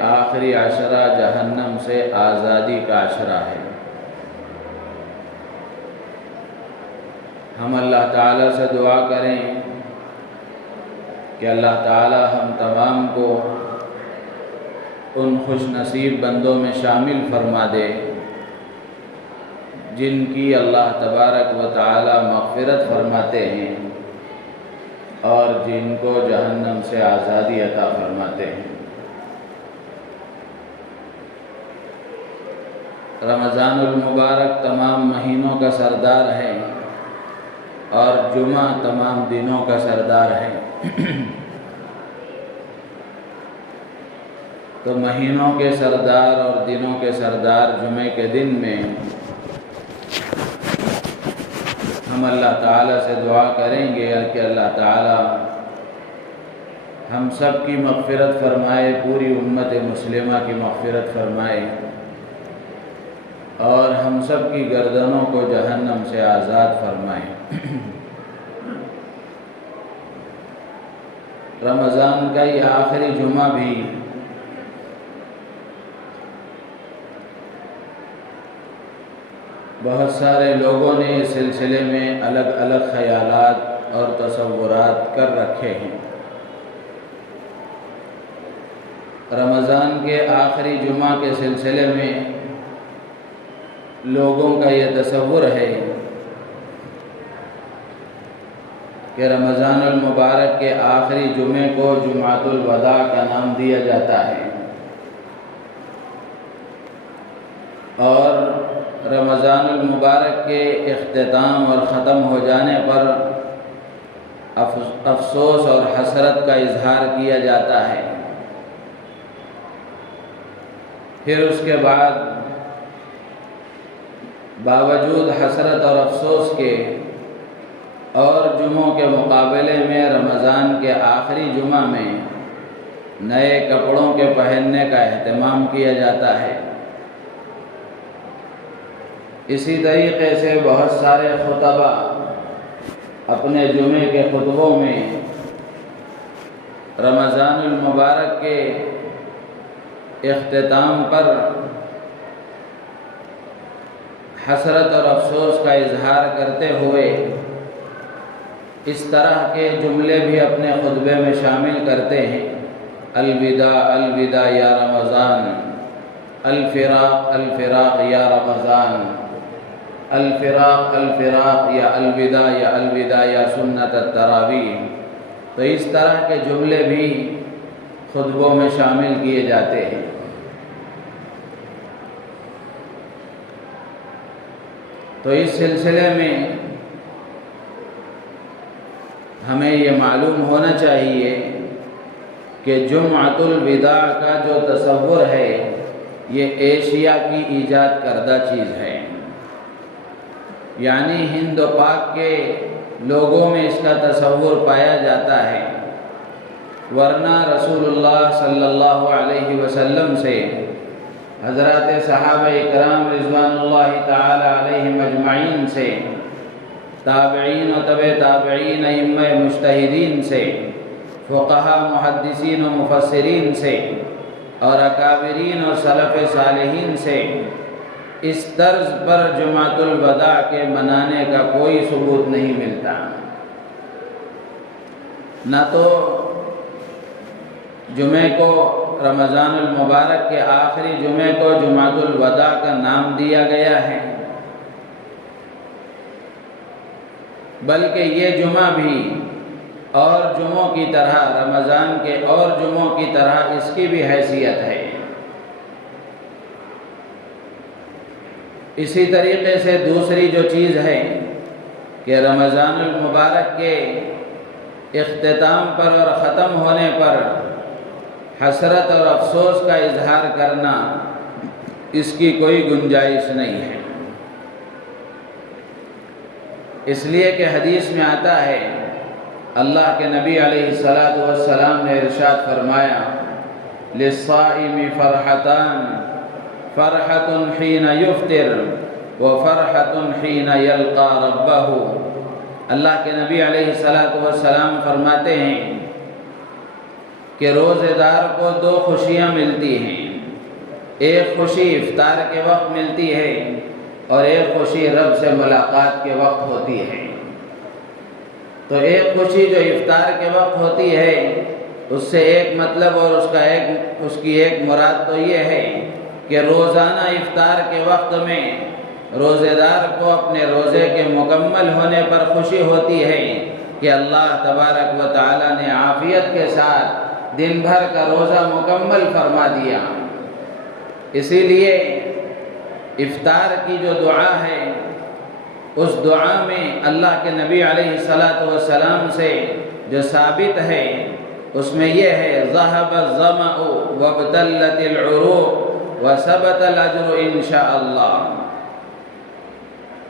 آخری عشرہ جہنم سے آزادی کا عشرہ ہے۔ ہم اللہ تعالیٰ سے دعا کریں کہ اللہ تعالیٰ ہم تمام کو ان خوش نصیب بندوں میں شامل فرما دے جن کی اللہ تبارک و تعالی مغفرت فرماتے ہیں اور جن کو جہنم سے آزادی عطا فرماتے ہیں۔ رمضان المبارک تمام مہینوں کا سردار ہے اور جمعہ تمام دنوں کا سردار ہے۔ تو مہینوں کے سردار اور دنوں کے سردار جمعے کے دن میں ہم اللہ تعالیٰ سے دعا کریں گے کہ اللہ تعالیٰ ہم سب کی مغفرت فرمائے، پوری امت مسلمہ کی مغفرت فرمائے اور ہم سب کی گردنوں کو جہنم سے آزاد فرمائے۔ رمضان کا یہ آخری جمعہ بھی بہت سارے لوگوں نے اس سلسلے میں الگ الگ خیالات اور تصورات کر رکھے ہیں۔ رمضان کے آخری جمعہ کے سلسلے میں لوگوں کا یہ تصور ہے کہ رمضان المبارک کے آخری جمعے کو جمعۃ الوداع کا نام دیا جاتا ہے اور رمضان المبارک کے اختتام اور ختم ہو جانے پر افسوس اور حسرت کا اظہار کیا جاتا ہے۔ پھر اس کے بعد باوجود حسرت اور افسوس کے اور جمعوں کے مقابلے میں رمضان کے آخری جمعہ میں نئے کپڑوں کے پہننے کا اہتمام کیا جاتا ہے۔ اسی طریقے سے بہت سارے خطبہ اپنے جمعے کے خطبوں میں رمضان المبارک کے اختتام پر حسرت اور افسوس کا اظہار کرتے ہوئے اس طرح کے جملے بھی اپنے خطبے میں شامل کرتے ہیں: الوداع الوداع یا رمضان، الفراق الفراق یا رمضان، الفراق الفراق یا الوداع یا الوداع یا سنت التراویح۔ تو اس طرح کے جملے بھی خطبوں میں شامل کیے جاتے ہیں۔ تو اس سلسلے میں ہمیں یہ معلوم ہونا چاہیے کہ جمعۃ الوداع کا جو تصور ہے یہ ایشیا کی ایجاد کردہ چیز ہے، یعنی ہند و پاک کے لوگوں میں اس کا تصور پایا جاتا ہے، ورنہ رسول اللہ صلی اللہ علیہ وسلم سے حضرات صحابہ اکرام رضوان اللہ تعالی علیہم اجمعین سے، تابعین و تبع تابعین، ائمہ مجتہدین سے، فقہا محدثین و مفسرین سے اور اکابرین اور سلف صالحین سے اس طرز پر جمعۃ الوداع کے منانے کا کوئی ثبوت نہیں ملتا۔ نہ تو جمعے کو، رمضان المبارک کے آخری جمعے کو جمعۃ الوداع کا نام دیا گیا ہے، بلکہ یہ جمعہ بھی اور جمعوں کی طرح، رمضان کے اور جمعوں کی طرح اس کی بھی حیثیت ہے۔ اسی طریقے سے دوسری جو چیز ہے کہ رمضان المبارک کے اختتام پر اور ختم ہونے پر حسرت اور افسوس کا اظہار کرنا، اس کی کوئی گنجائش نہیں ہے، اس لیے کہ حدیث میں آتا ہے، اللہ کے نبی علیہ الصلاۃ والسلام نے ارشاد فرمایا: للصائم فرحتان، فرحۃ حین یفطر وفرحۃ حین یلقی ربہ۔ اللہ کے نبی علیہ الصلاۃ والسلام فرماتے ہیں کہ روزے دار کو دو خوشیاں ملتی ہیں، ایک خوشی افطار کے وقت ملتی ہے اور ایک خوشی رب سے ملاقات کے وقت ہوتی ہے۔ تو ایک خوشی جو افطار کے وقت ہوتی ہے، اس سے ایک مطلب اور اس کی ایک مراد تو یہ ہے کہ روزانہ افطار کے وقت میں روزے دار کو اپنے روزے کے مکمل ہونے پر خوشی ہوتی ہے کہ اللہ تبارک و تعالی نے عافیت کے ساتھ دن بھر کا روزہ مکمل فرما دیا۔ اسی لیے افطار کی جو دعا ہے، اس دعا میں اللہ کے نبی علیہ السلام سے جو ثابت ہے، اس میں یہ ہے ذہب الظمأ وابتلت العروق وثبت الاجر انشاءاللہ،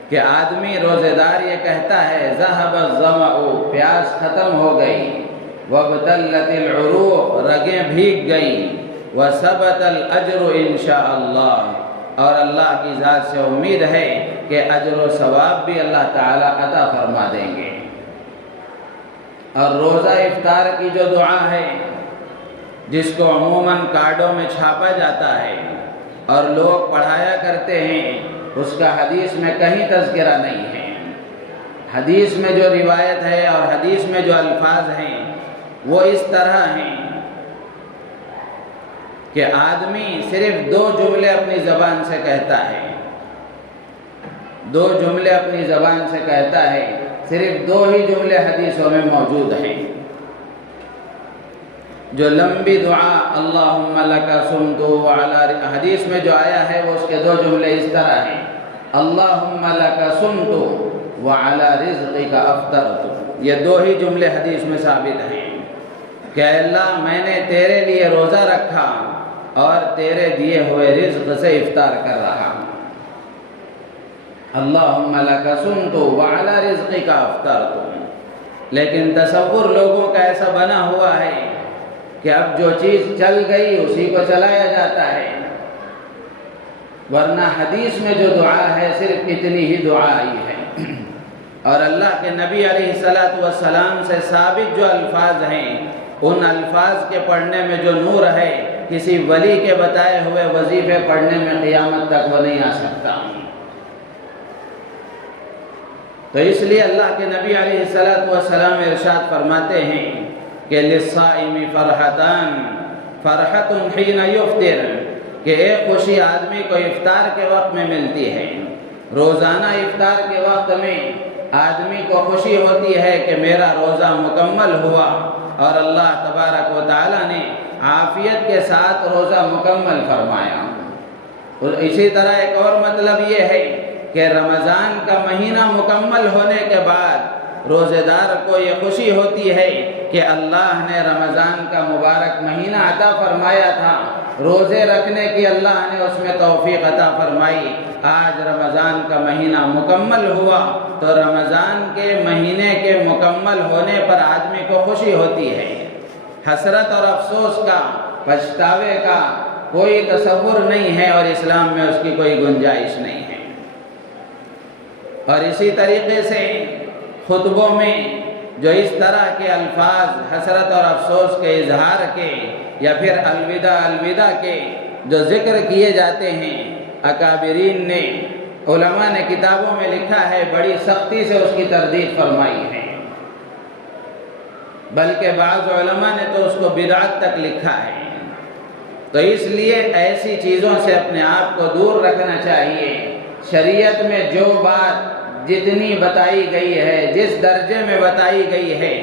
کہ آدمی روزے دار یہ کہتا ہے ذہب الظمأ، پیاس ختم ہو گئی، وابتلت العروق، رگیں بھیگ گئیں، وثبت الاجر انشاءاللہ، اور اللہ کی ذات سے امید ہے کہ اجر و ثواب بھی اللہ تعالیٰ عطا فرما دیں گے۔ اور روزہ افطار کی جو دعا ہے، جس کو عموماً کارڈوں میں چھاپا جاتا ہے اور لوگ پڑھایا کرتے ہیں، اس کا حدیث میں کہیں تذکرہ نہیں ہے۔ حدیث میں جو روایت ہے اور حدیث میں جو الفاظ ہیں وہ اس طرح ہیں کہ آدمی صرف دو جملے اپنی زبان سے کہتا ہے، دو جملے اپنی زبان سے کہتا ہے، صرف دو ہی جملے حدیثوں میں موجود ہیں۔ جو لمبی دعا اللہم لک صمت وعلی، حدیث میں جو آیا ہے وہ اس کے دو جملے اس طرح ہیں، اللہم لک صمت وعلی رزقک افطرت، یہ دو ہی جملے حدیث میں ثابت ہیں کہ اللہ میں نے تیرے لیے روزہ رکھا اور تیرے دیے ہوئے رزق سے افطار کر رہا ہوں۔ اللہم لک صمت وعلی رزقک افطرت، لیکن تصور لوگوں کا ایسا بنا ہوا ہے کہ اب جو چیز چل گئی اسی کو چلایا جاتا ہے، ورنہ حدیث میں جو دعا ہے صرف اتنی ہی دعا آئی ہے۔ اور اللہ کے نبی علیہ السلام سے ثابت جو الفاظ ہیں، ان الفاظ کے پڑھنے میں جو نور ہے، کسی ولی کے بتائے ہوئے وظیفے پڑھنے میں قیامت تک وہ نہیں آ سکتا۔ تو اس لیے اللہ کے نبی علیہ السلام ارشاد فرماتے ہیں کہ للصائم فرحتان، فرحت حین یفطر، کہ ایک خوشی آدمی کو افطار کے وقت میں ملتی ہے۔ روزانہ افطار کے وقت میں آدمی کو خوشی ہوتی ہے کہ میرا روزہ مکمل ہوا اور اللہ تبارک و تعالی نے عافیت کے ساتھ روزہ مکمل فرمایا۔ اور اسی طرح ایک اور مطلب یہ ہے کہ رمضان کا مہینہ مکمل ہونے کے بعد روزے دار کو یہ خوشی ہوتی ہے کہ اللہ نے رمضان کا مبارک مہینہ عطا فرمایا تھا، روزے رکھنے کی اللہ نے اس میں توفیق عطا فرمائی، آج رمضان کا مہینہ مکمل ہوا، تو رمضان کے مہینے کے مکمل ہونے پر آدمی کو خوشی ہوتی ہے۔ حسرت اور افسوس کا، پچھتاوے کا کوئی تصور نہیں ہے اور اسلام میں اس کی کوئی گنجائش نہیں ہے۔ اور اسی طریقے سے خطبوں میں جو اس طرح کے الفاظ حسرت اور افسوس کے اظہار کے یا پھر الوداع الوداع کے جو ذکر کیے جاتے ہیں، اکابرین نے، علماء نے کتابوں میں لکھا ہے، بڑی سختی سے اس کی تردید فرمائی ہے، بلکہ بعض علماء نے تو اس کو بدعت تک لکھا ہے۔ تو اس لیے ایسی چیزوں سے اپنے آپ کو دور رکھنا چاہیے۔ شریعت میں جو بات جتنی بتائی گئی ہے، جس درجے میں بتائی گئی ہے،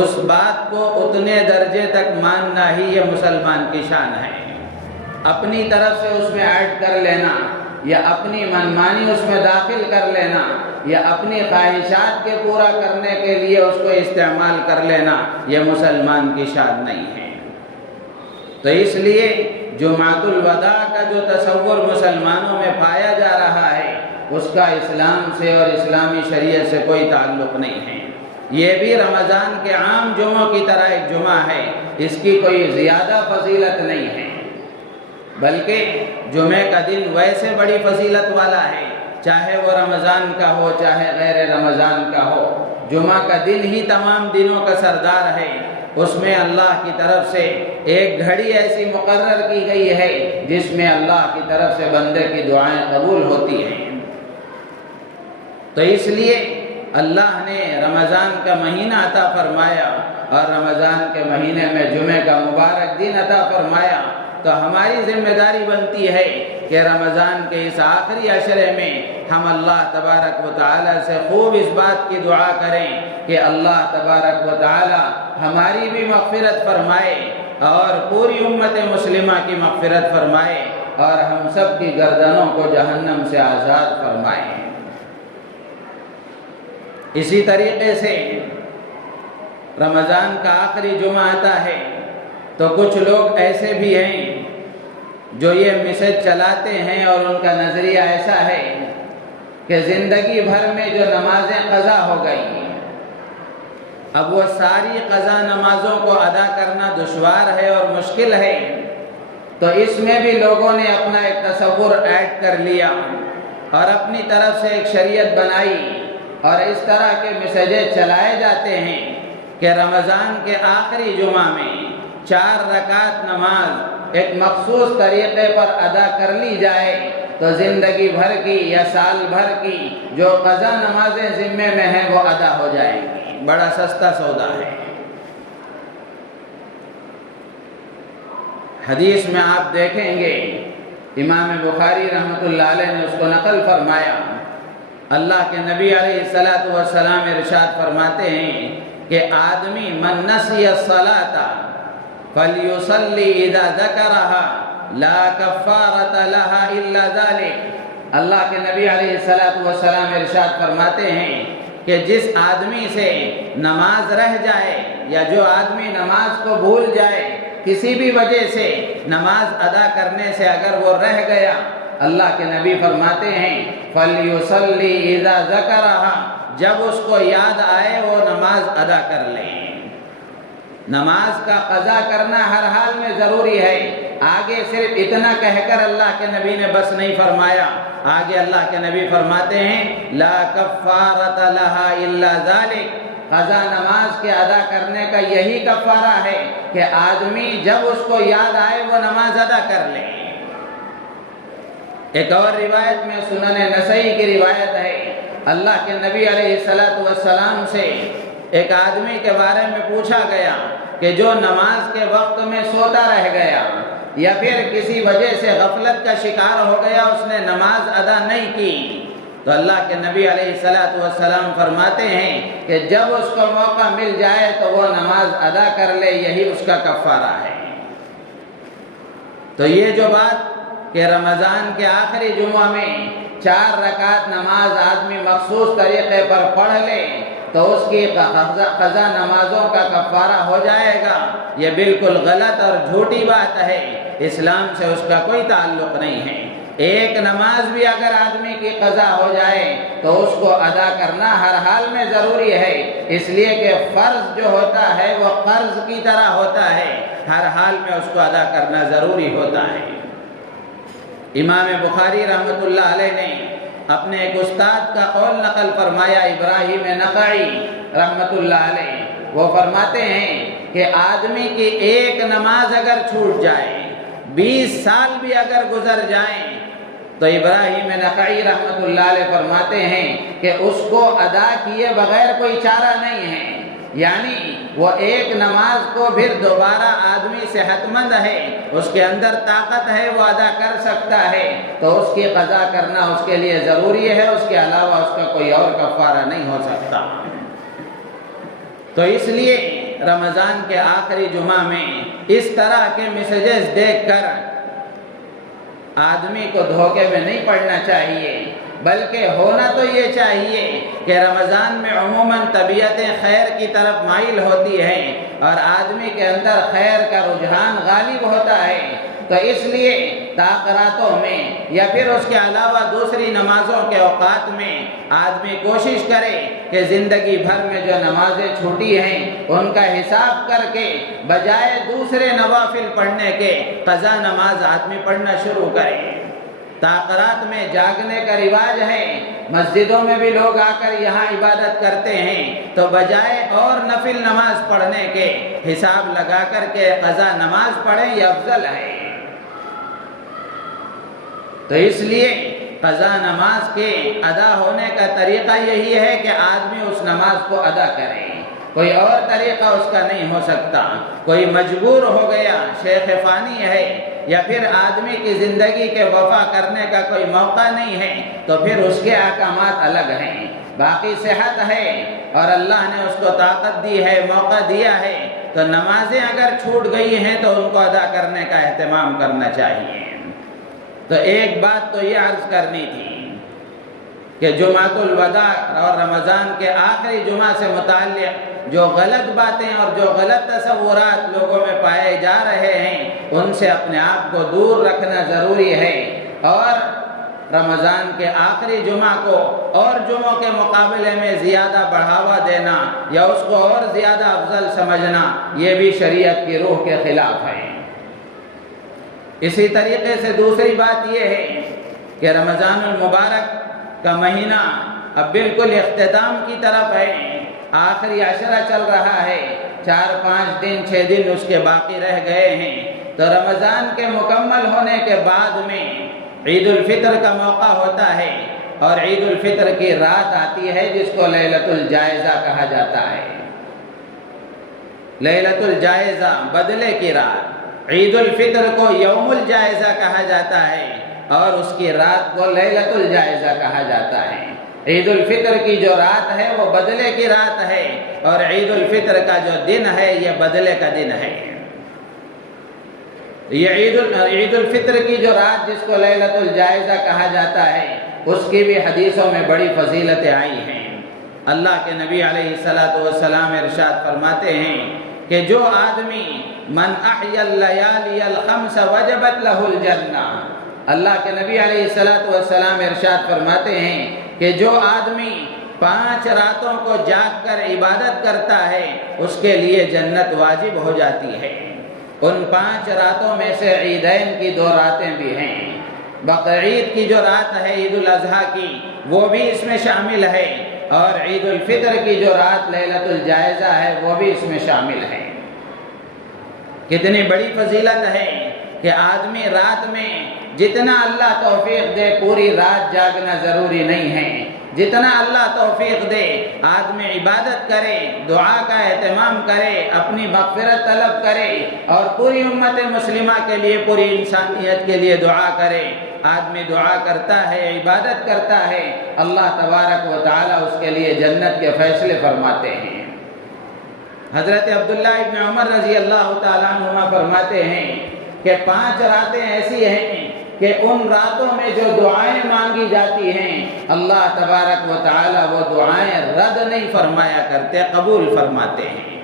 اس بات کو اتنے درجے تک ماننا ہی یہ مسلمان کی شان ہے۔ اپنی طرف سے اس میں ایڈ کر لینا یا اپنی منمانی اس میں داخل کر لینا یا اپنی خواہشات کے پورا کرنے کے لیے اس کو استعمال کر لینا، یہ مسلمان کی شان نہیں ہے۔ تو اس لیے جمعۃ الوداع کا جو تصور مسلمانوں میں پایا جا رہا ہے، اس کا اسلام سے اور اسلامی شریعت سے کوئی تعلق نہیں ہے۔ یہ بھی رمضان کے عام جمعوں کی طرح ایک جمعہ ہے، اس کی کوئی زیادہ فضیلت نہیں ہے، بلکہ جمعے کا دن ویسے بڑی فضیلت والا ہے، چاہے وہ رمضان کا ہو چاہے غیر رمضان کا ہو، جمعہ کا دن ہی تمام دنوں کا سردار ہے۔ اس میں اللہ کی طرف سے ایک گھڑی ایسی مقرر کی گئی ہے جس میں اللہ کی طرف سے بندے کی دعائیں قبول ہوتی ہیں۔ تو اس لیے اللہ نے رمضان کا مہینہ عطا فرمایا اور رمضان کے مہینے میں جمعہ کا مبارک دن عطا فرمایا، تو ہماری ذمہ داری بنتی ہے کہ رمضان کے اس آخری عشرے میں ہم اللہ تبارک و تعالی سے خوب اس بات کی دعا کریں کہ اللہ تبارک و تعالی ہماری بھی مغفرت فرمائے اور پوری امت مسلمہ کی مغفرت فرمائے اور ہم سب کی گردنوں کو جہنم سے آزاد فرمائے۔ اسی طریقے سے رمضان کا آخری جمعہ آتا ہے تو کچھ لوگ ایسے بھی ہیں جو یہ میسج چلاتے ہیں اور ان کا نظریہ ایسا ہے کہ زندگی بھر میں جو نمازیں قضا ہو گئی، اب وہ ساری قضا نمازوں کو ادا کرنا دشوار ہے اور مشکل ہے، تو اس میں بھی لوگوں نے اپنا ایک تصور ایڈ کر لیا اور اپنی طرف سے ایک شریعت بنائی اور اس طرح کے میسیجز چلائے جاتے ہیں کہ رمضان کے آخری جمعہ میں 4 رکعت نماز ایک مخصوص طریقے پر ادا کر لی جائے تو زندگی بھر کی یا سال بھر کی جو قضا نمازیں ذمے میں ہیں وہ ادا ہو جائیں گی۔ بڑا سستا سودا ہے۔ حدیث میں آپ دیکھیں گے امام بخاری رحمۃ اللہ علیہ نے اس کو نقل فرمایا، اللہ کے نبی علیہ الصلاۃ والسلام ارشاد فرماتے ہیں کہ آدمی من نسی الصلاۃ فلیصلی اذا ذکرها لا کفارۃ لها الا ذلک۔ اللہ کے نبی علیہ الصلاۃ والسلام ارشاد فرماتے ہیں کہ جس آدمی سے نماز رہ جائے یا جو آدمی نماز کو بھول جائے، کسی بھی وجہ سے نماز ادا کرنے سے اگر وہ رہ گیا، اللہ کے نبی فرماتے ہیں فَلْيُصَلِّ إِذَا ذَكَرَهَا، جب اس کو یاد آئے وہ نماز ادا کر لیں۔ نماز کا قضا کرنا ہر حال میں ضروری ہے۔ آگے صرف اتنا کہہ کر اللہ کے نبی نے بس نہیں فرمایا، آگے اللہ کے نبی فرماتے ہیں لا کفارۃ لها الا ذلک، قضا نماز کے ادا کرنے کا یہی کفارہ ہے کہ آدمی جب اس کو یاد آئے وہ نماز ادا کر لے۔ ایک اور روایت میں سنن نسائی کی روایت ہے، اللہ کے نبی علیہ السلام سے ایک آدمی کے بارے میں پوچھا گیا کہ جو نماز کے وقت میں سوتا رہ گیا یا پھر کسی وجہ سے غفلت کا شکار ہو گیا، اس نے نماز ادا نہیں کی، تو اللہ کے نبی علیہ السلام فرماتے ہیں کہ جب اس کو موقع مل جائے تو وہ نماز ادا کر لے، یہی اس کا کفارہ ہے۔ تو یہ جو بات کہ رمضان کے آخری جمعہ میں 4 رکعت نماز آدمی مخصوص طریقے پر پڑھ لے تو اس کی قضا نمازوں کا کفارہ ہو جائے گا، یہ بالکل غلط اور جھوٹی بات ہے، اسلام سے اس کا کوئی تعلق نہیں ہے۔ ایک نماز بھی اگر آدمی کی قضا ہو جائے تو اس کو ادا کرنا ہر حال میں ضروری ہے، اس لیے کہ فرض جو ہوتا ہے وہ قرض کی طرح ہوتا ہے، ہر حال میں اس کو ادا کرنا ضروری ہوتا ہے۔ امام بخاری رحمۃ اللہ علیہ نے اپنے ایک استاد کا قول نقل فرمایا، ابراہیم نخعی رحمۃ اللہ علیہ، وہ فرماتے ہیں کہ آدمی کی ایک نماز اگر چھوٹ جائے، 20 سال بھی اگر گزر جائیں، تو ابراہیم نخعی رحمۃ اللہ علیہ فرماتے ہیں کہ اس کو ادا کیے بغیر کوئی چارہ نہیں ہے، یعنی وہ ایک نماز کو پھر دوبارہ آدمی صحت مند ہے، اس کے اندر طاقت ہے، وہ ادا کر سکتا ہے، تو اس کی قضا کرنا اس کے لیے ضروری ہے، اس کے علاوہ اس کا کوئی اور کفارہ نہیں ہو سکتا۔ تو اس لیے رمضان کے آخری جمعہ میں اس طرح کے میسیجز دیکھ کر آدمی کو دھوکے میں نہیں پڑنا چاہیے، بلکہ ہونا تو یہ چاہیے کہ رمضان میں عموماً طبیعتیں خیر کی طرف مائل ہوتی ہیں اور آدمی کے اندر خیر کا رجحان غالب ہوتا ہے، تو اس لیے تاخیراتوں میں یا پھر اس کے علاوہ دوسری نمازوں کے اوقات میں آدمی کوشش کرے کہ زندگی بھر میں جو نمازیں چھوٹی ہیں ان کا حساب کر کے بجائے دوسرے نوافل پڑھنے کے قضا نماز آدمی پڑھنا شروع کرے۔ تاخرات میں جاگنے کا رواج ہے، مسجدوں میں بھی لوگ آ کر یہاں عبادت کرتے ہیں، تو بجائے اور نفل نماز پڑھنے کے حساب لگا کر کے قضا نماز پڑھیں، یہ افضل ہے۔ تو اس لیے قضا نماز کے ادا ہونے کا طریقہ یہی ہے کہ آدمی اس نماز کو ادا کرے، کوئی اور طریقہ اس کا نہیں ہو سکتا۔ کوئی مجبور ہو گیا، شیخ فانی ہے، یا پھر آدمی کی زندگی کے وفا کرنے کا کوئی موقع نہیں ہے، تو پھر اس کے احکامات الگ ہیں۔ باقی صحت ہے اور اللہ نے اس کو طاقت دی ہے، موقع دیا ہے، تو نمازیں اگر چھوٹ گئی ہیں تو ان کو ادا کرنے کا اہتمام کرنا چاہیے۔ تو ایک بات تو یہ عرض کرنی تھی کہ جمعۃ الوداع اور رمضان کے آخری جمعہ سے متعلق جو غلط باتیں اور جو غلط تصورات لوگوں میں پائے جا رہے ہیں، ان سے اپنے آپ کو دور رکھنا ضروری ہے، اور رمضان کے آخری جمعہ کو اور جمعوں کے مقابلے میں زیادہ بڑھاوا دینا یا اس کو اور زیادہ افضل سمجھنا، یہ بھی شریعت کی روح کے خلاف ہے۔ اسی طریقے سے دوسری بات یہ ہے کہ رمضان المبارک کا مہینہ اب بالکل اختتام کی طرف ہے، آخری عشرہ چل رہا ہے، 4-5 دن 6 دن اس کے باقی رہ گئے ہیں۔ تو رمضان کے مکمل ہونے کے بعد میں عید الفطر کا موقع ہوتا ہے، اور عید الفطر کی رات آتی ہے جس کو لیلۃ الجائزہ کہا جاتا ہے۔ لیلۃ الجائزہ، بدلے کی رات۔ عید الفطر کو یوم الجائزہ کہا جاتا ہے، اور اس کی رات کو لیلۃ الجائزہ کہا جاتا ہے۔ عید الفطر کی جو رات ہے وہ بدلے کی رات ہے، اور عید الفطر کا جو دن ہے یہ بدلے کا دن ہے۔ یہ عید الفطر کی جو رات جس کو لیلۃ الجائزہ کہا جاتا ہے، اس کی بھی حدیثوں میں بڑی فضیلتیں آئی ہیں۔ اللہ کے نبی علیہ الصلاۃ والسلام ارشاد فرماتے ہیں کہ جو آدمی من احیا اللیالی الخمس وجبت لہ الجنہ، اللہ کے نبی علیہ الصلاۃ والسلام ارشاد فرماتے ہیں کہ جو آدمی 5 راتوں کو جاگ کر عبادت کرتا ہے اس کے لیے جنت واجب ہو جاتی ہے۔ ان 5 راتوں میں سے عیدین کی 2 راتیں بھی ہیں۔ بقرعید کی جو رات ہے عید الاضحیٰ کی، وہ بھی اس میں شامل ہے، اور عید الفطر کی جو رات لیلۃ الجائزہ ہے وہ بھی اس میں شامل ہے۔ کتنی بڑی فضیلت ہے کہ آدمی رات میں جتنا اللہ توفیق دے پوری رات جاگنا ضروری نہیں ہے، جتنا اللہ توفیق دے آدمی عبادت کرے، دعا کا اہتمام کرے، اپنی مغفرت طلب کرے، اور پوری امت مسلمہ کے لیے، پوری انسانیت کے لیے دعا کرے۔ آدمی دعا کرتا ہے، عبادت کرتا ہے، اللہ تبارک و تعالی اس کے لیے جنت کے فیصلے فرماتے ہیں۔ حضرت عبداللہ ابن عمر رضی اللہ تعالیٰ عنہما فرماتے ہیں کہ 5 راتیں ایسی ہیں کہ ان راتوں میں جو دعائیں مانگی جاتی ہیں اللہ تبارک و تعالی وہ دعائیں رد نہیں فرمایا کرتے، قبول فرماتے ہیں۔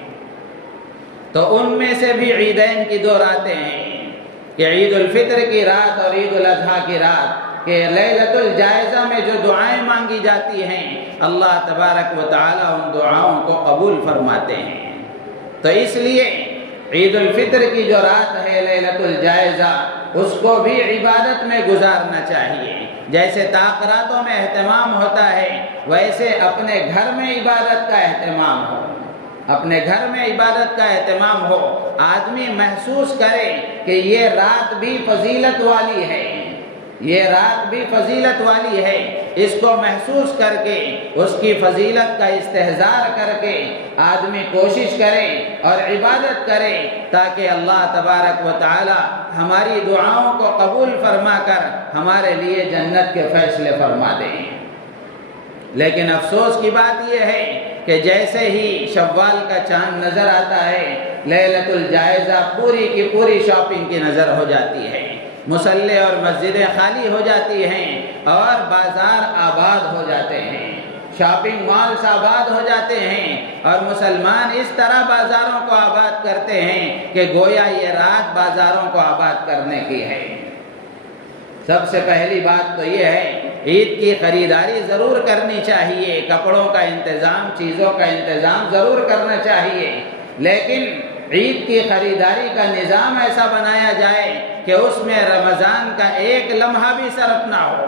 تو ان میں سے بھی عیدین کی 2 راتیں ہیں کہ عید الفطر کی رات اور عید الاضحیٰ کی رات، کہ لیلۃ الجائزہ میں جو دعائیں مانگی جاتی ہیں اللہ تبارک و تعالی ان دعاؤں کو قبول فرماتے ہیں۔ تو اس لیے عید الفطر کی جو رات ہے لیلۃ الجائزہ، اس کو بھی عبادت میں گزارنا چاہیے۔ جیسے تاخراتوں میں اہتمام ہوتا ہے، ویسے اپنے گھر میں عبادت کا اہتمام ہو، اپنے گھر میں عبادت کا اہتمام ہو، آدمی محسوس کرے کہ یہ رات بھی فضیلت والی ہے، یہ رات بھی فضیلت والی ہے، اس کو محسوس کر کے اس کی فضیلت کا استحضار کر کے آدمی کوشش کرے اور عبادت کرے، تاکہ اللہ تبارک و تعالی ہماری دعاؤں کو قبول فرما کر ہمارے لیے جنت کے فیصلے فرما دیں۔ لیکن افسوس کی بات یہ ہے کہ جیسے ہی شوال کا چاند نظر آتا ہے، لیلۃ الجائزہ پوری کی پوری شاپنگ کی نظر ہو جاتی ہے، مصلے اور مسجدیں خالی ہو جاتی ہیں، اور بازار آباد ہو جاتے ہیں، شاپنگ مالز آباد ہو جاتے ہیں، اور مسلمان اس طرح بازاروں کو آباد کرتے ہیں کہ گویا یہ رات بازاروں کو آباد کرنے کی ہے۔ سب سے پہلی بات تو یہ ہے، عید کی خریداری ضرور کرنی چاہیے، کپڑوں کا انتظام، چیزوں کا انتظام ضرور کرنا چاہیے، لیکن عید کی خریداری کا نظام ایسا بنایا جائے کہ اس میں رمضان کا ایک لمحہ بھی صرف نہ ہو،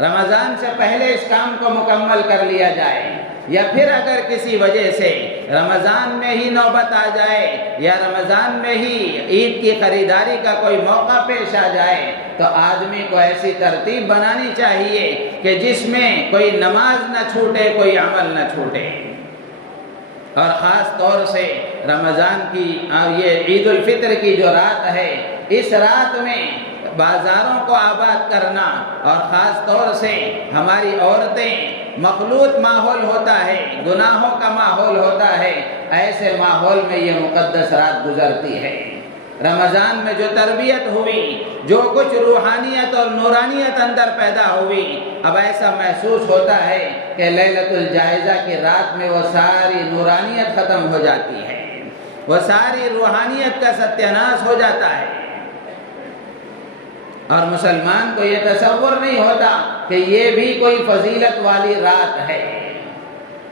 رمضان سے پہلے اس کام کو مکمل کر لیا جائے، یا پھر اگر کسی وجہ سے رمضان میں ہی نوبت آ جائے یا رمضان میں ہی عید کی خریداری کا کوئی موقع پیش آ جائے تو آدمی کو ایسی ترتیب بنانی چاہیے کہ جس میں کوئی نماز نہ چھوٹے، کوئی عمل نہ چھوٹے۔ اور خاص طور سے رمضان کی یہ عید الفطر کی جو رات ہے، اس رات میں بازاروں کو آباد کرنا، اور خاص طور سے ہماری عورتیں، مخلوط ماحول ہوتا ہے، گناہوں کا ماحول ہوتا ہے، ایسے ماحول میں یہ مقدس رات گزرتی ہے۔ رمضان میں جو تربیت ہوئی، جو کچھ روحانیت اور نورانیت اندر پیدا ہوئی، اب ایسا محسوس ہوتا ہے کہ لیلۃ الجائزہ کی رات میں وہ ساری نورانیت ختم ہو جاتی ہے، وہ ساری روحانیت کا ستیاناش ہو جاتا ہے، اور مسلمان کو یہ تصور نہیں ہوتا کہ یہ بھی کوئی فضیلت والی رات ہے۔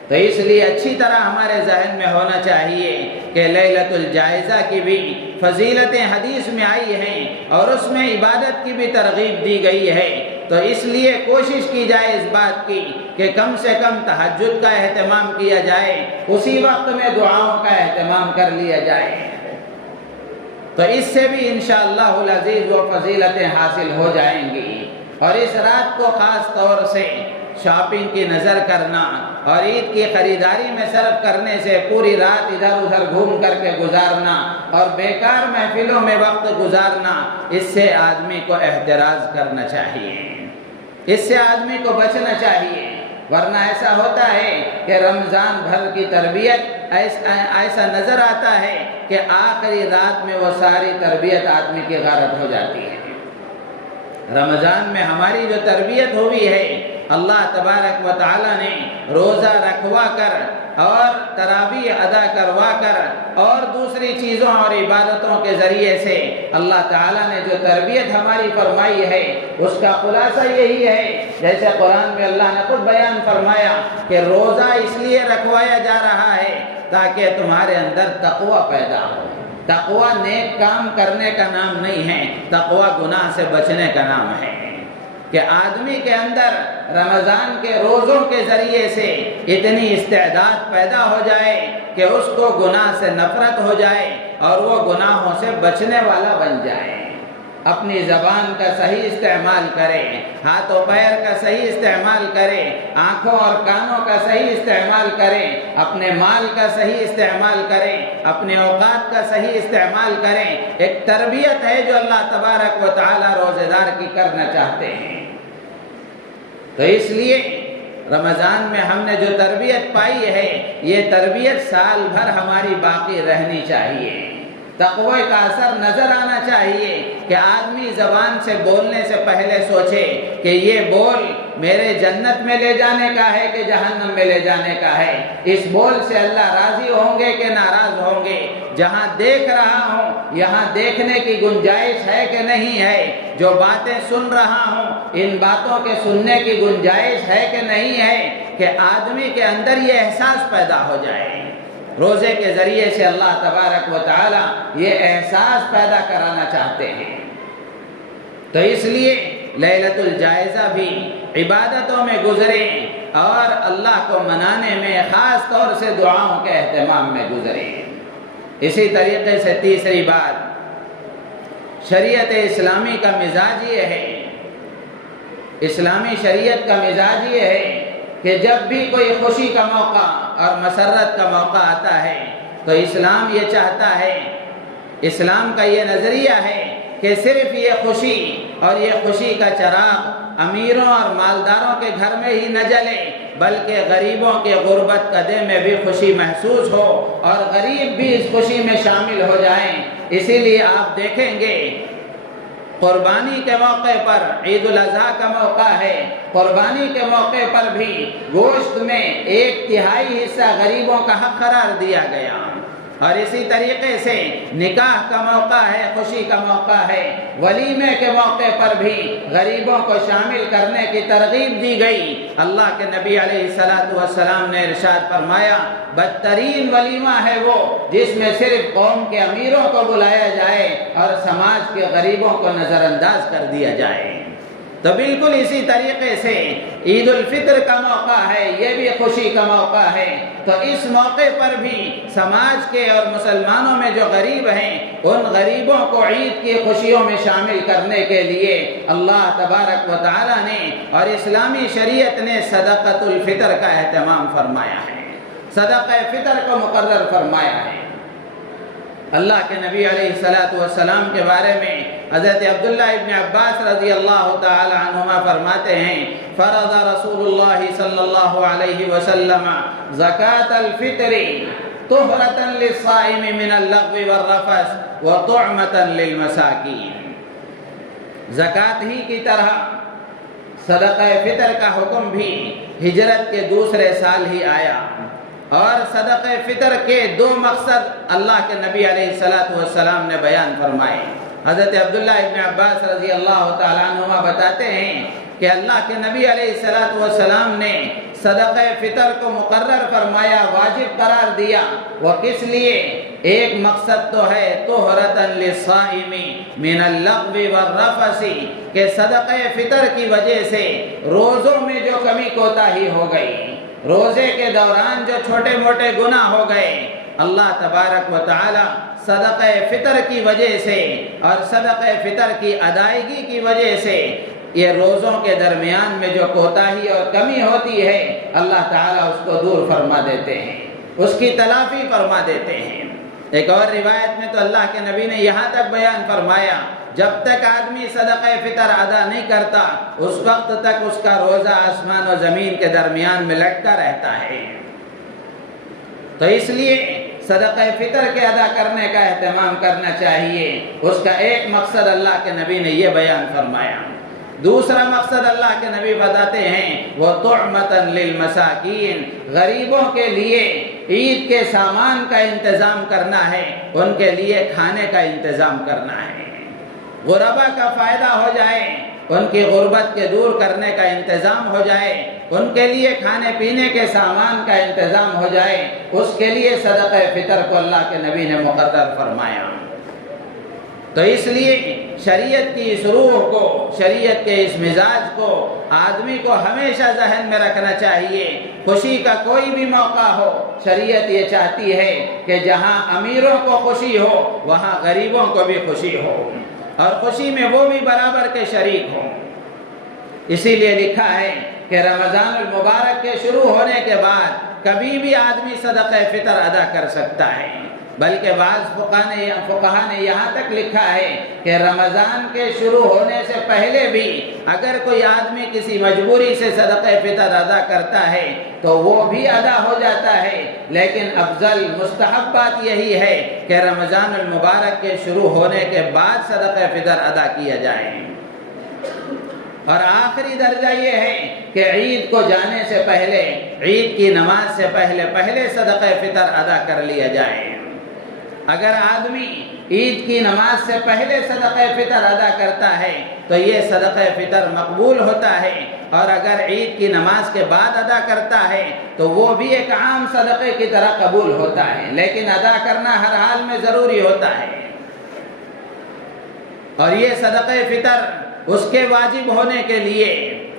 تو اس لیے اچھی طرح ہمارے ذہن میں ہونا چاہیے کہ لیلۃ الجائزہ کی بھی فضیلتیں حدیث میں آئی ہیں اور اس میں عبادت کی بھی ترغیب دی گئی ہے، تو اس لیے کوشش کی جائے اس بات کی کہ کم سے کم تہجد کا اہتمام کیا جائے، اسی وقت میں دعاؤں کا اہتمام کر لیا جائے، تو اس سے بھی انشاءاللہ العزیز وہ فضیلتیں حاصل ہو جائیں گی۔ اور اس رات کو خاص طور سے شاپنگ کی نظر کرنا اور عید کی خریداری میں صرف کرنے سے پوری رات ادھر ادھر گھوم کر کے گزارنا اور بیکار محفلوں میں وقت گزارنا، اس سے آدمی کو احتراز کرنا چاہیے، اس سے آدمی کو بچنا چاہیے، ورنہ ایسا ہوتا ہے کہ رمضان بھر کی تربیت ایسا نظر آتا ہے کہ آخری رات میں وہ ساری تربیت آدمی کی غارت ہو جاتی ہے۔ رمضان میں ہماری جو تربیت ہوئی ہے، اللہ تبارک و تعالیٰ نے روزہ رکھوا کر اور تراویح ادا کروا کر اور دوسری چیزوں اور عبادتوں کے ذریعے سے اللہ تعالیٰ نے جو تربیت ہماری فرمائی ہے، اس کا خلاصہ یہی ہے، جیسے قرآن میں اللہ نے خود بیان فرمایا کہ روزہ اس لیے رکھوایا جا رہا ہے تاکہ تمہارے اندر تقوی پیدا ہو۔ تقوی نیک کام کرنے کا نام نہیں ہے، تقوی گناہ سے بچنے کا نام ہے، کہ آدمی کے اندر رمضان کے روزوں کے ذریعے سے اتنی استعداد پیدا ہو جائے کہ اس کو گناہ سے نفرت ہو جائے اور وہ گناہوں سے بچنے والا بن جائے، اپنی زبان کا صحیح استعمال کرے، ہاتھ و پیر کا صحیح استعمال کرے، آنکھوں اور کانوں کا صحیح استعمال کرے، اپنے مال کا صحیح استعمال کرے، اپنے اوقات کا صحیح استعمال کریں۔ ایک تربیت ہے جو اللہ تبارک و تعالی روزے دار کی کرنا چاہتے ہیں۔ تو اس لیے رمضان میں ہم نے جو تربیت پائی ہے، یہ تربیت سال بھر ہماری باقی رہنی چاہیے۔ تقوی کا اثر نظر آنا چاہیے کہ آدمی زبان سے بولنے سے پہلے سوچے کہ یہ بول میرے جنت میں لے جانے کا ہے کہ جہنم میں لے جانے کا ہے، اس بول سے اللہ راضی ہوں گے کہ ناراض ہوں گے، جہاں دیکھ رہا ہوں یہاں دیکھنے کی گنجائش ہے کہ نہیں ہے، جو باتیں سن رہا ہوں ان باتوں کے سننے کی گنجائش ہے کہ نہیں ہے، کہ آدمی کے اندر یہ احساس پیدا ہو جائے۔ روزے کے ذریعے سے اللہ تبارک و تعالی یہ احساس پیدا کرانا چاہتے ہیں۔ تو اس لیے لیلۃ الجائزہ بھی عبادتوں میں گزرے اور اللہ کو منانے میں خاص طور سے دعاؤں کے اہتمام میں گزرے۔ اسی طریقے سے تیسری بات، شریعت اسلامی کا مزاج یہ ہے، اسلامی شریعت کا مزاج یہ ہے کہ جب بھی کوئی خوشی کا موقع اور مسرت کا موقع آتا ہے تو اسلام یہ چاہتا ہے، اسلام کا یہ نظریہ ہے کہ صرف یہ خوشی اور یہ خوشی کا چراغ امیروں اور مالداروں کے گھر میں ہی نہ جلے، بلکہ غریبوں کے غربت قدے میں بھی خوشی محسوس ہو اور غریب بھی اس خوشی میں شامل ہو جائیں۔ اسی لیے آپ دیکھیں گے قربانی کے موقع پر، عید الاضحیٰ کا موقع ہے، قربانی کے موقع پر بھی گوشت میں 1/3 حصہ غریبوں کا حق قرار دیا گیا، اور اسی طریقے سے نکاح کا موقع ہے، خوشی کا موقع ہے، ولیمے کے موقع پر بھی غریبوں کو شامل کرنے کی ترغیب دی گئی۔ اللہ کے نبی علیہ السلام نے ارشاد فرمایا بدترین ولیمہ ہے وہ جس میں صرف قوم کے امیروں کو بلایا جائے اور سماج کے غریبوں کو نظر انداز کر دیا جائے۔ تو بالکل اسی طریقے سے عید الفطر کا موقع ہے، یہ بھی خوشی کا موقع ہے، تو اس موقع پر بھی سماج کے اور مسلمانوں میں جو غریب ہیں ان غریبوں کو عید کی خوشیوں میں شامل کرنے کے لیے اللہ تبارک و تعالی نے اور اسلامی شریعت نے صدقۃ الفطر کا اہتمام فرمایا ہے، صدقہ فطر کو مقرر فرمایا ہے۔ اللہ کے نبی علیہ السلام کے بارے میں حضرت عبداللہ ابن عباس رضی اللہ تعالی عنہما فرماتے ہیں فرض رسول اللہ صلی اللہ علیہ وسلم زکاة الفطر طہرة للصائم من اللغو والرفث وطعمة للمساکین۔ زکوٰۃ ہی کی طرح صدقہ فطر کا حکم بھی ہجرت کے دوسرے سال ہی آیا، اور صدقہ فطر کے دو مقصد اللہ کے نبی علیہ السلام نے بیان فرمائے۔ حضرت عبداللہ ابن عباس رضی اللہ تعالیٰ عنہما بتاتے ہیں کہ اللہ کے نبی علیہ السلام نے صدقہ فطر کو مقرر فرمایا، واجب قرار دیا، وہ کس لیے؟ ایک مقصد تو ہے طہرۃ للصائم من اللغو والرفث، کہ صدقہ فطر کی وجہ سے روزوں میں جو کمی کوتاہی ہو گئی، روزے کے دوران جو چھوٹے موٹے گناہ ہو گئے، اللہ تبارک و تعالی صدقہ فطر کی وجہ سے اور صدقہ فطر کی ادائیگی کی وجہ سے یہ روزوں کے درمیان میں جو کوتاہی اور کمی ہوتی ہے اللہ تعالیٰ اس کو دور فرما دیتے ہیں، اس کی تلافی فرما دیتے ہیں۔ ایک اور روایت میں تو اللہ کے نبی نے یہاں تک بیان فرمایا جب تک آدمی صدقہ فطر ادا نہیں کرتا اس وقت تک اس کا روزہ آسمان و زمین کے درمیان میں لٹکا رہتا ہے۔ تو اس لیے صدقہ فطر کے ادا کرنے کا اہتمام کرنا چاہیے، اس کا ایک مقصد اللہ کے نبی نے یہ بیان فرمایا۔ دوسرا مقصد اللہ کے نبی بتاتے ہیں وہ طعمۃ للمساکین، غریبوں کے لیے عید کے سامان کا انتظام کرنا ہے، ان کے لیے کھانے کا انتظام کرنا ہے، غربا کا فائدہ ہو جائے، ان کی غربت کے دور کرنے کا انتظام ہو جائے، ان کے لیے کھانے پینے کے سامان کا انتظام ہو جائے، اس کے لیے صدقہ فطر کو اللہ کے نبی نے مقرر فرمایا۔ تو اس لیے شریعت کی اس روح کو، شریعت کے اس مزاج کو آدمی کو ہمیشہ ذہن میں رکھنا چاہیے۔ خوشی کا کوئی بھی موقع ہو، شریعت یہ چاہتی ہے کہ جہاں امیروں کو خوشی ہو وہاں غریبوں کو بھی خوشی ہو، اور خوشی میں وہ بھی برابر کے شریک ہوں۔ اسی لیے لکھا ہے کہ رمضان المبارک کے شروع ہونے کے بعد کبھی بھی آدمی صدقہ فطر ادا کر سکتا ہے، بلکہ بعض فقہا نے یہاں تک لکھا ہے کہ رمضان کے شروع ہونے سے پہلے بھی اگر کوئی آدمی کسی مجبوری سے صدقہ فطر ادا کرتا ہے تو وہ بھی ادا ہو جاتا ہے، لیکن افضل مستحب بات یہی ہے کہ رمضان المبارک کے شروع ہونے کے بعد صدقہ فطر ادا کیا جائے۔ اور آخری درجہ یہ ہے کہ عید کو جانے سے پہلے، عید کی نماز سے پہلے صدقہ فطر ادا کر لیا جائے۔ اگر آدمی عید کی نماز سے پہلے صدقہ فطر ادا کرتا ہے تو یہ صدقہ فطر مقبول ہوتا ہے، اور اگر عید کی نماز کے بعد ادا کرتا ہے تو وہ بھی ایک عام صدقے کی طرح قبول ہوتا ہے، لیکن ادا کرنا ہر حال میں ضروری ہوتا ہے۔ اور یہ صدقہ فطر اس کے واجب ہونے کے لیے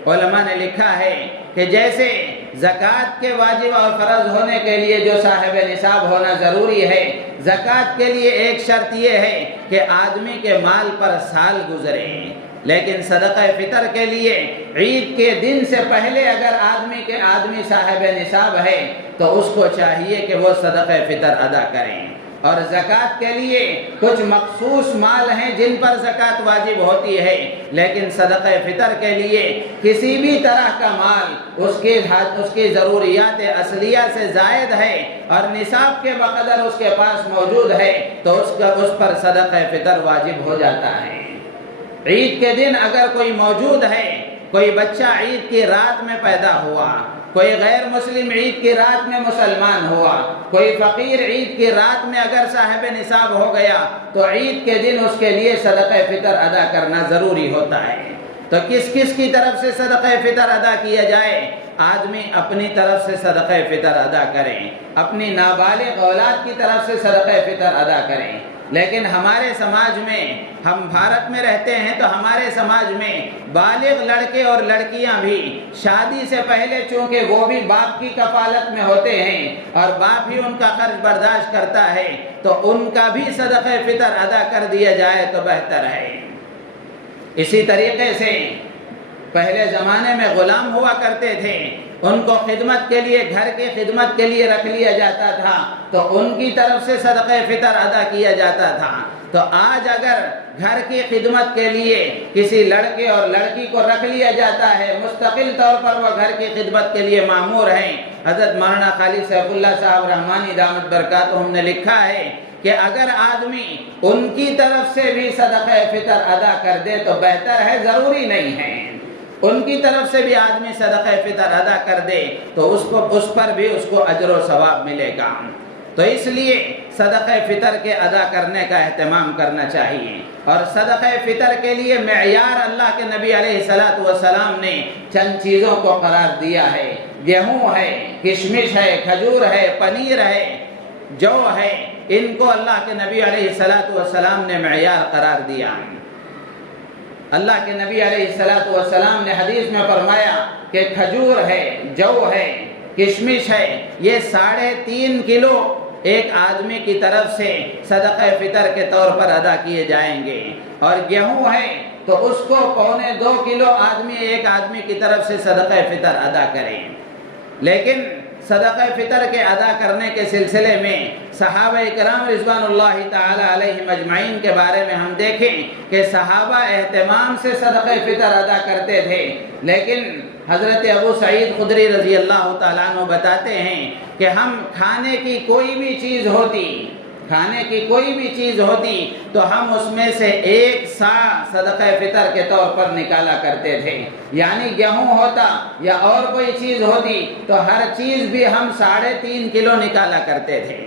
علماء نے لکھا ہے کہ جیسے زکوٰۃ کے واجب اور فرض ہونے کے لیے جو صاحب نصاب ہونا ضروری ہے، زکوٰۃ کے لیے ایک شرط یہ ہے کہ آدمی کے مال پر سال گزرے، لیکن صدقہ فطر کے لیے عید کے دن سے پہلے اگر آدمی صاحب نصاب ہے تو اس کو چاہیے کہ وہ صدقہ فطر ادا کریں۔ اور زکوٰۃ کے لیے کچھ مخصوص مال ہیں جن پر زکوٰۃ واجب ہوتی ہے، لیکن صدقہ فطر کے لیے کسی بھی طرح کا مال اس کی ضروریات اصلیہ سے زائد ہے اور نصاب کے بقدر اس کے پاس موجود ہے تو اس پر صدقہ فطر واجب ہو جاتا ہے۔ عید کے دن اگر کوئی موجود ہے، کوئی بچہ عید کی رات میں پیدا ہوا، کوئی غیر مسلم عید کی رات میں مسلمان ہوا، کوئی فقیر عید کی رات میں اگر صاحب نصاب ہو گیا تو عید کے دن اس کے لیے صدقہ فطر ادا کرنا ضروری ہوتا ہے۔ تو کس کس کی طرف سے صدقہ فطر ادا کیا جائے؟ آدمی اپنی طرف سے صدقہ فطر ادا کریں، اپنی نابالغ اولاد کی طرف سے صدقہ فطر ادا کریں۔ لیکن ہمارے سماج میں، ہم بھارت میں رہتے ہیں تو ہمارے سماج میں بالغ لڑکے اور لڑکیاں بھی شادی سے پہلے چونکہ وہ بھی باپ کی کفالت میں ہوتے ہیں اور باپ ہی ان کا خرچ برداشت کرتا ہے، تو ان کا بھی صدقہ فطر ادا کر دیا جائے تو بہتر ہے۔ اسی طریقے سے پہلے زمانے میں غلام ہوا کرتے تھے، ان کو خدمت کے لیے، گھر کی خدمت کے لیے رکھ لیا جاتا تھا تو ان کی طرف سے صدقہ فطر ادا کیا جاتا تھا۔ تو آج اگر گھر کی خدمت کے لیے کسی لڑکے اور لڑکی کو رکھ لیا جاتا ہے، مستقل طور پر وہ گھر کی خدمت کے لیے مامور ہیں، حضرت مولانا خالد سیف اللہ صاحب رحمانی دامت برکاتہم نے لکھا ہے کہ اگر آدمی ان کی طرف سے بھی صدقہ فطر ادا کر دے تو بہتر ہے، ضروری نہیں ہے۔ ان کی طرف سے بھی آدمی صدقہ فطر ادا کر دے تو اس پر بھی اس کو اجر و ثواب ملے گا۔ تو اس لیے صدقہ فطر کے ادا کرنے کا اہتمام کرنا چاہیے، اور صدقہ فطر کے لیے معیار اللہ کے نبی علیہ السلام نے چند چیزوں کو قرار دیا ہے۔ گیہوں ہے، کشمش ہے، کھجور ہے، پنیر ہے، جو ہے، ان کو اللہ کے نبی علیہ السلام نے معیار قرار دیا۔ اللہ کے نبی علیہ السلام نے حدیث میں فرمایا کہ کھجور ہے، جو ہے، کشمش ہے، یہ 3.5 کلو ایک آدمی کی طرف سے صدقہ فطر کے طور پر ادا کیے جائیں گے، اور گیہوں ہے تو اس کو 2.25 کلو ایک آدمی کی طرف سے صدقہ فطر ادا کریں۔ لیکن صدقہ فطر کے ادا کرنے کے سلسلے میں صحابہ کرام رضوان اللہ تعالی علیہم اجمعین کے بارے میں ہم دیکھیں کہ صحابہ اہتمام سے صدقہ فطر ادا کرتے تھے، لیکن حضرت ابو سعید خدری رضی اللہ تعالیٰ عنہ بتاتے ہیں کہ ہم کھانے کی کوئی بھی چیز ہوتی تو ہم اس میں سے 1 سا صدقہ فطر کے طور پر نکالا کرتے تھے، یعنی گیہوں ہوتا یا اور کوئی چیز ہوتی تو ہر چیز بھی ہم 3.5 کلو نکالا کرتے تھے۔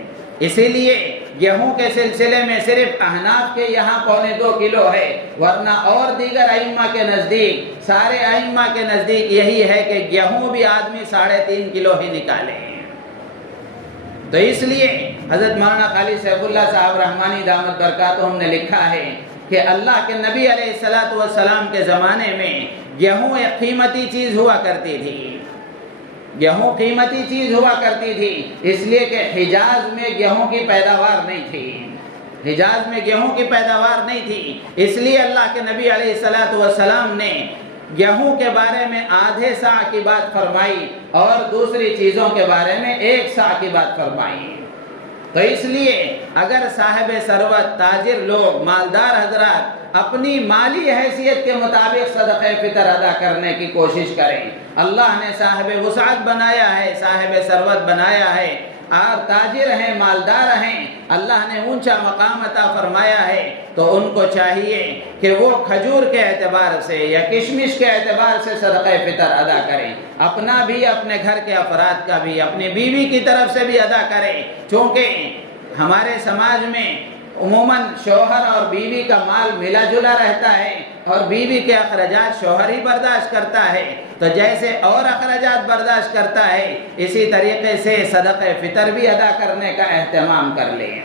اسی لیے گیہوں کے سلسلے میں صرف احناف کے یہاں 2.25 کلو ہے، ورنہ اور دیگر ائمہ کے نزدیک، سارے ائمہ کے نزدیک یہی ہے کہ گیہوں بھی آدمی 3.5 کلو ہی نکالے۔ تو اس لیے حضرت مولانا خالد سیف اللہ صاحب رحمانی دامت برکاتہم نے لکھا ہے کہ اللہ کے نبی علیہ السلام کے زمانے میں گیہوں ایک قیمتی چیز ہوا کرتی تھی، گیہوں قیمتی چیز ہوا کرتی تھی، اس لیے کہ حجاز میں گیہوں کی پیداوار نہیں تھی، اس لیے اللہ کے نبی علیہ السلام نے گیہوں کے بارے میں آدھے سا کی بات فرمائی اور دوسری چیزوں کے بارے میں 1 سا کی بات فرمائی۔ تو اس لیے اگر صاحب ثروت، تاجر لوگ، مالدار حضرات اپنی مالی حیثیت کے مطابق صدقہ فطر ادا کرنے کی کوشش کریں، اللہ نے صاحب وسعت بنایا ہے، صاحب ثروت بنایا ہے، اور تاجر ہیں، مالدار ہیں، اللہ نے اونچا مقام عطا فرمایا ہے، تو ان کو چاہیے کہ وہ کھجور کے اعتبار سے یا کشمش کے اعتبار سے صدقہ فطر ادا کریں، اپنا بھی، اپنے گھر کے افراد کا بھی، اپنی بیوی کی طرف سے بھی ادا کریں، چونکہ ہمارے سماج میں عموماً شوہر اور بیوی کا مال ملا جلا رہتا ہے اور بیوی کے اخراجات شوہر ہی برداشت کرتا ہے، تو جیسے اور اخراجات برداشت کرتا ہے اسی طریقے سے صدقہ فطر بھی ادا کرنے کا اہتمام کر لیں،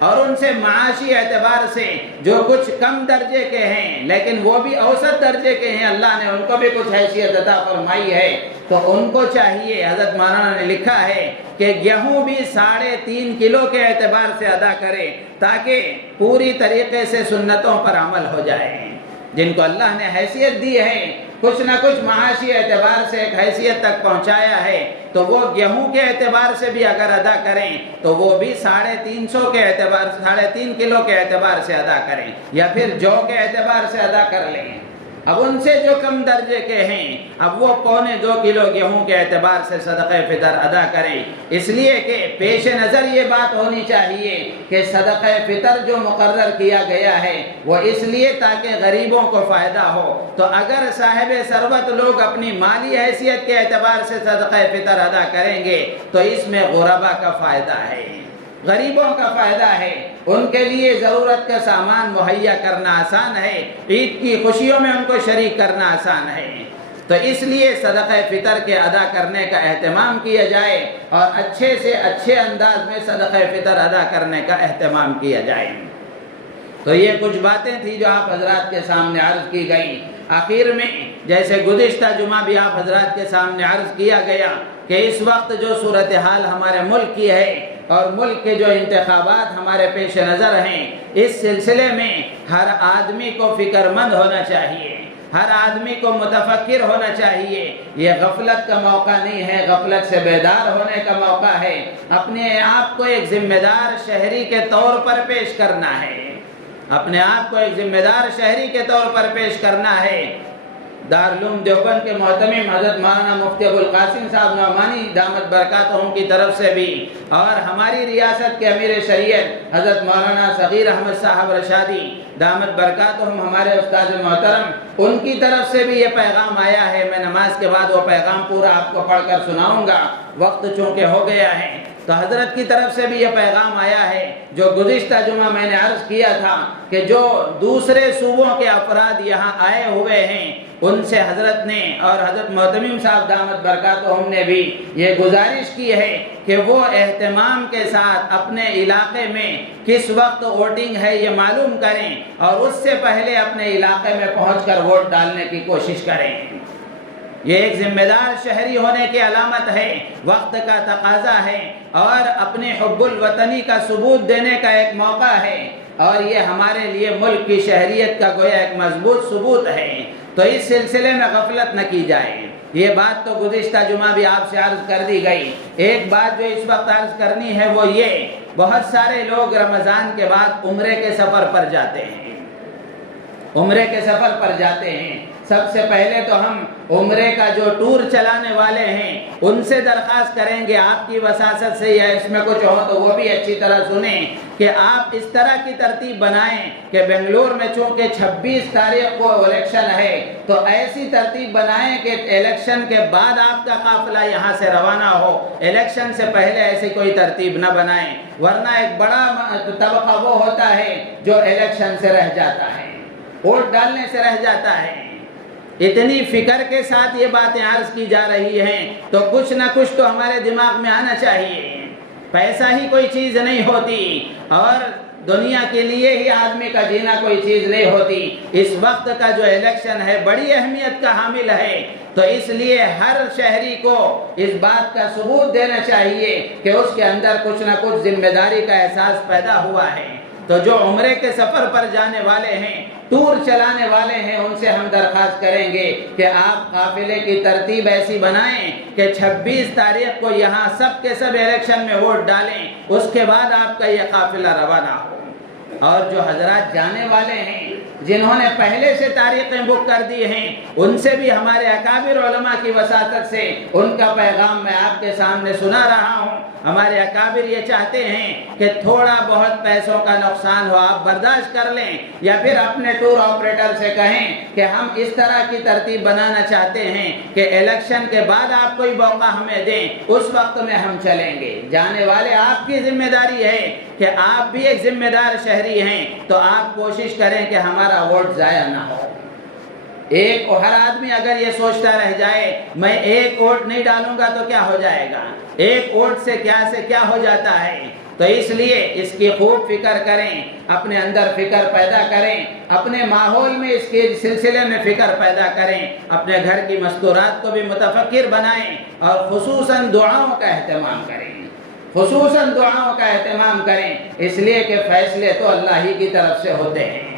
اور ان سے معاشی اعتبار سے جو کچھ کم درجے کے ہیں لیکن وہ بھی اوسط درجے کے ہیں، اللہ نے ان کو بھی کچھ حیثیت عطا فرمائی ہے، تو ان کو چاہیے، حضرت مولانا نے لکھا ہے کہ گیہوں بھی 3.5 کلو کے اعتبار سے ادا کرے تاکہ پوری طریقے سے سنتوں پر عمل ہو جائے۔ جن کو اللہ نے حیثیت دی ہے، کچھ نہ کچھ معاشی اعتبار سے ایک حیثیت تک پہنچایا ہے، تو وہ گیہوں کے اعتبار سے بھی اگر ادا کریں تو وہ بھی 3.5 کلو کے اعتبار سے ادا کریں، یا پھر جو کے اعتبار سے ادا کر لیں۔ اب ان سے جو کم درجے کے ہیں اب وہ 1.25 کلو گیہوں کے اعتبار سے صدقہ فطر ادا کریں، اس لیے کہ پیش نظر یہ بات ہونی چاہیے کہ صدقہ فطر جو مقرر کیا گیا ہے وہ اس لیے تاکہ غریبوں کو فائدہ ہو، تو اگر صاحب ثروت لوگ اپنی مالی حیثیت کے اعتبار سے صدقہ فطر ادا کریں گے تو اس میں غربا کا فائدہ ہے، غریبوں کا فائدہ ہے، ان کے لیے ضرورت کا سامان مہیا کرنا آسان ہے، عید کی خوشیوں میں ان کو شریک کرنا آسان ہے، تو اس لیے صدقہ فطر کے ادا کرنے کا اہتمام کیا جائے اور اچھے سے اچھے انداز میں صدقہ فطر ادا کرنے کا اہتمام کیا جائے۔ تو یہ کچھ باتیں تھیں جو آپ حضرات کے سامنے عرض کی گئیں۔ آخر میں جیسے گزشتہ جمعہ بھی آپ حضرات کے سامنے عرض کیا گیا کہ اس وقت جو صورتحال ہمارے ملک کی ہے اور ملک کے جو انتخابات ہمارے پیش نظر ہیں، اس سلسلے میں ہر آدمی کو فکر مند ہونا چاہیے، ہر آدمی کو متفکر ہونا چاہیے۔ یہ غفلت کا موقع نہیں ہے، غفلت سے بیدار ہونے کا موقع ہے، اپنے آپ کو ایک ذمہ دار شہری کے طور پر پیش کرنا ہے، اپنے آپ کو ایک ذمہ دار شہری کے طور پر پیش کرنا ہے۔ دارالعلوم دیوبند کے محتمم حضرت مولانا مفتی ابوالقاسم صاحب نعمانی دامت برکاتہم کی طرف سے بھی اور ہماری ریاست کے امیر شریعت حضرت مولانا صغیر احمد صاحب رشادی دامت برکاتہم ہمارے استاد محترم، ان کی طرف سے بھی یہ پیغام آیا ہے۔ میں نماز کے بعد وہ پیغام پورا آپ کو پڑھ کر سناؤں گا، وقت چونکہ ہو گیا ہے، تو حضرت کی طرف سے بھی یہ پیغام آیا ہے جو گزشتہ جمعہ میں نے عرض کیا تھا کہ جو دوسرے صوبوں کے افراد یہاں آئے ہوئے ہیں ان سے حضرت نے اور حضرت محتمم صاحب دامت برکاتہم نے بھی یہ گزارش کی ہے کہ وہ اہتمام کے ساتھ اپنے علاقے میں کس وقت ووٹنگ ہے یہ معلوم کریں اور اس سے پہلے اپنے علاقے میں پہنچ کر ووٹ ڈالنے کی کوشش کریں۔ یہ ایک ذمہ دار شہری ہونے کی علامت ہے، وقت کا تقاضا ہے اور اپنے حب الوطنی کا ثبوت دینے کا ایک موقع ہے، اور یہ ہمارے لیے ملک کی شہریت کا گویا ایک مضبوط ثبوت ہے، تو اس سلسلے میں غفلت نہ کی جائے۔ یہ بات تو گزشتہ جمعہ بھی آپ سے عرض کر دی گئی۔ ایک بات جو اس وقت عرض کرنی ہے وہ یہ، بہت سارے لوگ رمضان کے بعد عمرے کے سفر پر جاتے ہیں، عمرے کے سفر پر جاتے ہیں۔ سب سے پہلے تو ہم عمرے کا جو ٹور چلانے والے ہیں ان سے درخواست کریں گے، آپ کی وساست سے یا اس میں کچھ ہو تو وہ بھی اچھی طرح سنیں کہ آپ اس طرح کی ترتیب بنائیں کہ بنگلور میں چونکہ 26 تاریخ کو الیکشن ہے تو ایسی ترتیب بنائیں کہ الیکشن کے بعد آپ کا قافلہ یہاں سے روانہ ہو، الیکشن سے پہلے ایسی کوئی ترتیب نہ بنائیں، ورنہ ایک بڑا طبقہ وہ ہوتا ہے جو الیکشن سے رہ جاتا ہے، ووٹ ڈالنے سے رہ جاتا ہے۔ اتنی فکر کے ساتھ یہ باتیں عرض کی جا رہی ہیں تو کچھ نہ کچھ تو ہمارے دماغ میں آنا چاہیے۔ پیسہ ہی کوئی چیز نہیں ہوتی اور دنیا کے لیے ہی آدمی کا جینا کوئی چیز نہیں ہوتی۔ اس وقت کا جو الیکشن ہے بڑی اہمیت کا حامل ہے، تو اس لیے ہر شہری کو اس بات کا ثبوت دینا چاہیے کہ اس کے اندر کچھ نہ کچھ ذمہ داری کا احساس پیدا ہوا ہے۔ تو جو عمرے کے سفر پر جانے والے ہیں، ٹور چلانے والے ہیں، ان سے ہم درخواست کریں گے کہ آپ قافلے کی ترتیب ایسی بنائیں کہ 26 تاریخ کو یہاں سب کے سب الیکشن میں ووٹ ڈالیں، اس کے بعد آپ کا یہ قافلہ روانہ ہو۔ اور جو حضرات جانے والے ہیں جنہوں نے پہلے سے تاریخیں بک کر دی ہیں ان سے بھی ہمارے اکابر علماء کی وساطت سے ان کا پیغام میں آپ کے سامنے سنا رہا ہوں۔ ہمارے اکابر یہ چاہتے ہیں کہ تھوڑا بہت پیسوں کا نقصان ہو آپ برداشت کر لیں، یا پھر اپنے ٹور آپریٹر سے کہیں کہ ہم اس طرح کی ترتیب بنانا چاہتے ہیں کہ الیکشن کے بعد آپ کوئی موقع ہمیں دیں، اس وقت میں ہم چلیں گے۔ جانے والے آپ کی ذمہ داری ہے کہ آپ بھی ایک ذمہ دار شہری ہیں، تو آپ کوشش کریں کہ ہمارا ووٹ ضائع نہ ہو۔ ایک ہر آدمی اگر یہ سوچتا رہ جائے میں ایک ووٹ نہیں ڈالوں گا تو کیا ہو جائے گا، ایک ووٹ سے کیا ہو جاتا ہے۔ تو اس لیے اس کی خوب فکر کریں، اپنے اندر فکر پیدا کریں، اپنے ماحول میں اس کے سلسلے میں فکر پیدا کریں، اپنے گھر کی مستورات کو بھی متفکر بنائیں اور خصوصاً دعاؤں کا اہتمام کریں، خصوصاً دعاؤں کا اہتمام کریں، اس لیے کہ فیصلے تو اللہ ہی کی طرف سے ہوتے ہیں،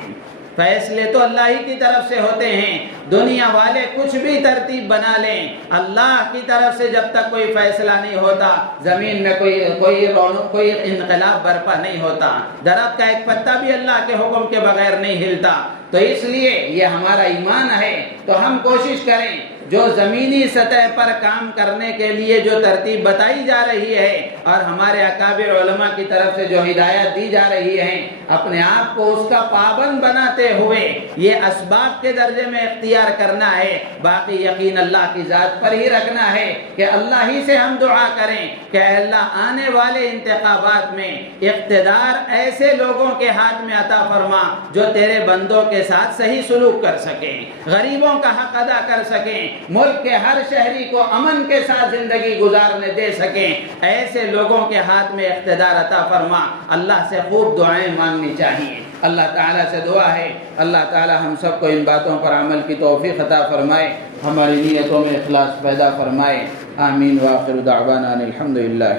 فیصلے تو اللہ ہی کی طرف سے ہوتے ہیں۔ دنیا والے کچھ بھی ترتیب بنا لیں، اللہ کی طرف سے جب تک کوئی فیصلہ نہیں ہوتا زمین میں کوئی انقلاب برپا نہیں ہوتا، درخت کا ایک پتا بھی اللہ کے حکم کے بغیر نہیں ہلتا۔ تو اس لیے یہ ہمارا ایمان ہے، تو ہم کوشش کریں جو زمینی سطح پر کام کرنے کے لیے جو ترتیب بتائی جا رہی ہے اور ہمارے اکابر علماء کی طرف سے جو ہدایت دی جا رہی ہیں، اپنے آپ کو اس کا پابند بناتے ہوئے یہ اسباب کے درجے میں اختیار کرنا ہے، باقی یقین اللہ کی ذات پر ہی رکھنا ہے کہ اللہ ہی سے ہم دعا کریں کہ اے اللہ آنے والے انتخابات میں اقتدار ایسے لوگوں کے ہاتھ میں عطا فرما جو تیرے بندوں کے ساتھ صحیح سلوک کر سکیں، غریبوں کا حق ادا کر سکیں، ملک کے ہر شہری کو امن کے ساتھ زندگی گزارنے دے سکیں، ایسے لوگوں کے ہاتھ میں اقتدار عطا فرما۔ اللہ سے خوب دعائیں مانگنی چاہیے، اللہ تعالیٰ سے دعا ہے اللہ تعالیٰ ہم سب کو ان باتوں پر عمل کی توفیق عطا فرمائے، ہماری نیتوں میں اخلاص پیدا فرمائے، آمین۔ وآخر دعوانا الحمدللہ۔